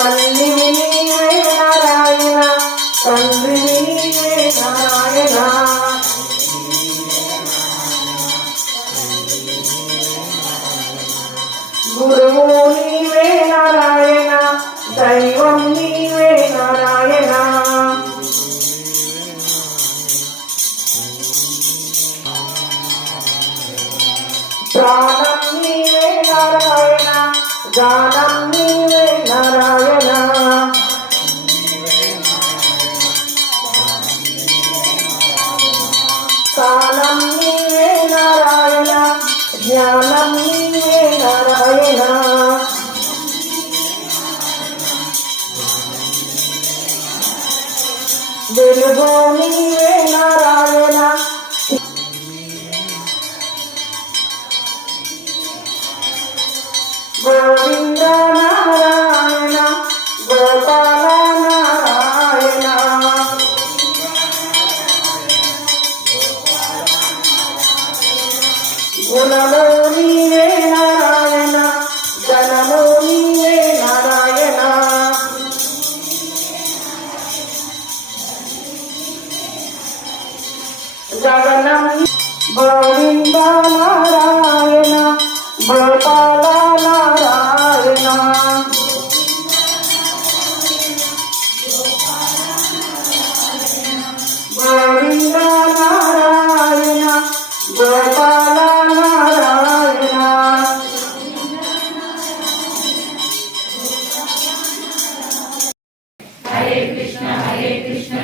తల్లివి నీవే నారాయణ, తండ్రివి నీవే నారాయణ. గురువు నీవే నారాయణ, దైవం నీవే నారాయణ. ప్రాణం నీవే నారాయణ, గానం నీవే నారాయణ. కాలం నీవే నారాయణ, జ్ఞానం నీవే నారాయణ. వెలుగు నీవే నారాయణ, గోవింద నారాయణ, గోపాల నారాయణ. గుణము నీవే నారాయణ, జనము నీవే నారాయణ. గగనం గోవింద నారాయణ, గోపాల నారాయణ. గోవింద నారాయణ, గోపాల నారాయణ. హరే కృష్ణ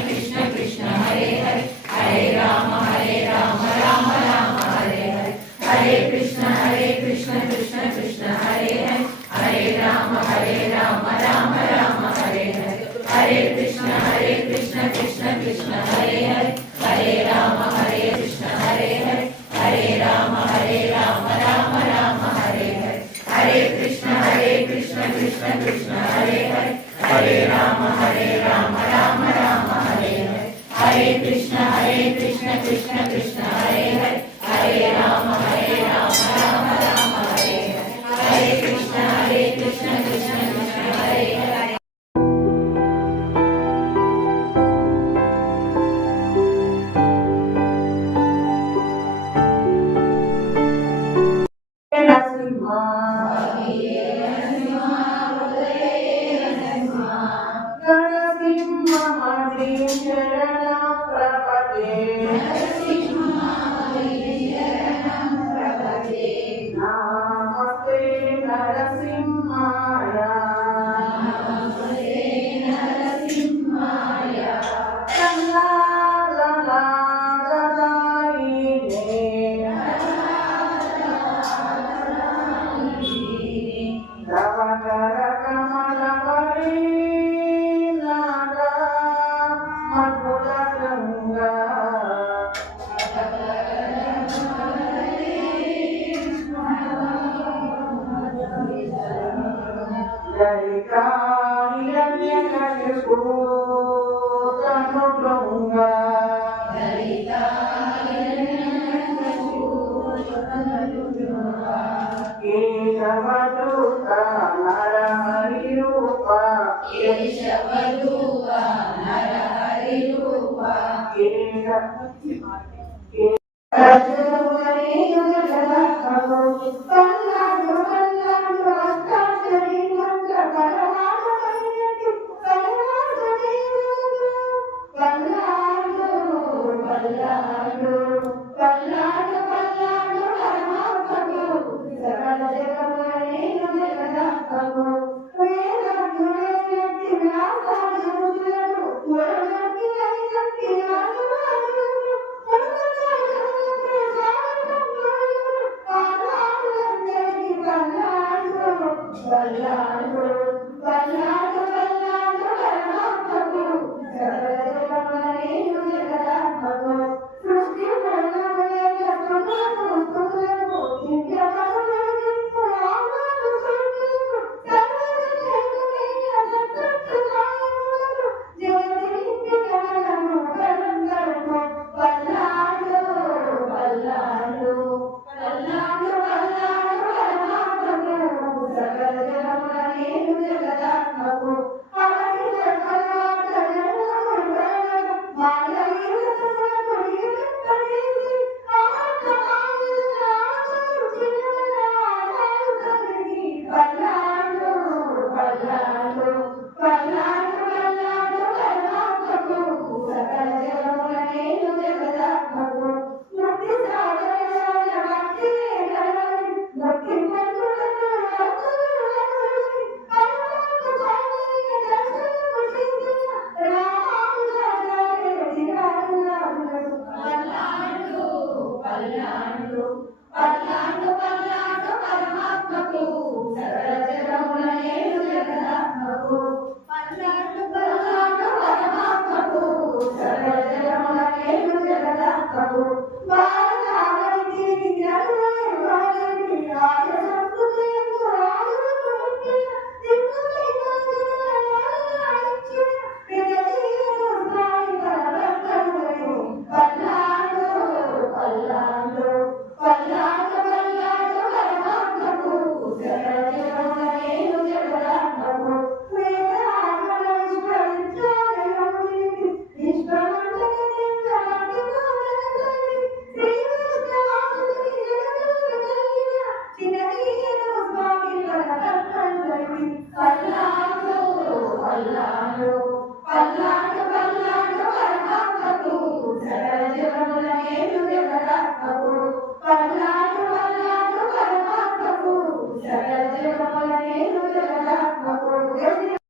కృష్ణ కృష్ణ హరే హరే, హరే రామ రామ రామ హరే హరే. హరే కృష్ణ కృష్ణ కృష్ణ హరే హరే, హరే రామ రామ రామ హరే హరే. హరే కృష్ణ కృష్ణ కృష్ణ హరే హరే, హరే రామ కృష్ణ హరే హరే, హరే రామ రామ రామ హరే హరే. హరే కృష్ణ కృష్ణ కృష్ణ హరే హరే, హరే రామ రామ రామ హరే హరే. హరే కృష్ణ కృష్ణ కృష్ణ హరే హరే, హరే రామ రామ రామ హరే హరే. హరే కృష్ణ కృష్ణ కృష్ణ హరే హరే. పల్లాడు